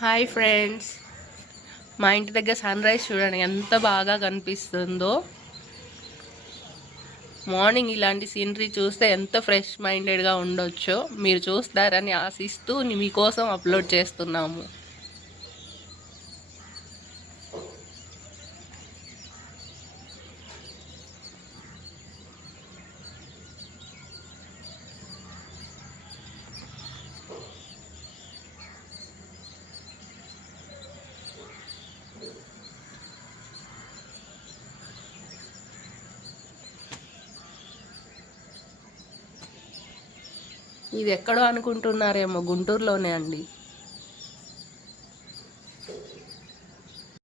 Hi friends, మా ఇంటి దగ్గర సన్ రైజ్ చూడండి ఎంత బాగా కనిపిస్తుందో. మార్నింగ్ ఇలాంటి సీనరీ చూస్తే ఎంత ఫ్రెష్ మైండెడ్గా ఉండొచ్చో మీరు చూస్తారని ఆశిస్తూ మీకోసం అప్లోడ్ చేస్తున్నాము. ఇది ఎక్కడో అనుకుంటున్నారేమో, గుంటూరులోనే అండి.